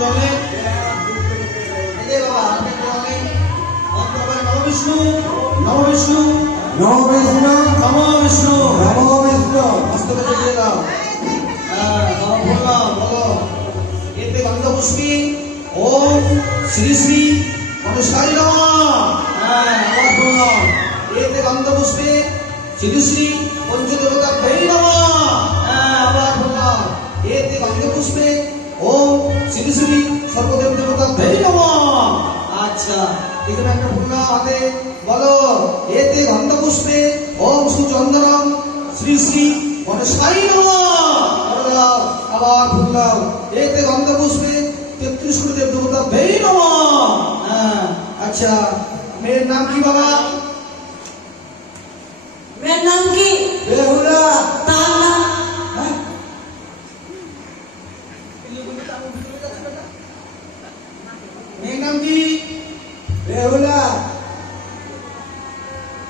জলে বাবা আপনি বলে নম বিষ্ণু নম বিষ্ণু নম বিষ্ণু নম বিষ্ণু নম বিষ্ণু মস্তকে দিয়ে দাও। হ্যাঁ বাবা বললাম বলো এতে গন্ধ পুষ্পে ওম শ্রী শ্রী গণেশায় নমঃ। হ্যাঁ আবার বললাম এতে গন্ধ পুষ্পে শ্রী শ্রী পঞ্চদেবতা ভৈ নমঃ। হ্যাঁ আবার বললাম এতে গন্ধ পুষ্পে ওম শ্রী শ্রী সর্বদেব দেবতা ভৈ নমঃ। আচ্ছা এখানে একটা বললাম হাতে বলো এতে গন্ধ পুষ্পে ওম সুচন্দনম শ্রী শ্রী গণেশায় নমঃ। আবার বললাম এতে গন্ধ পুষ্পে 33 কোটি দেব দেবতা ভৈ নমঃ। হ্যাঁ আচ্ছা মেয়ের নাম কি বাবা? मेरा नाम की বেহুলা ताना মেয়ের নাম কি? বেহুলা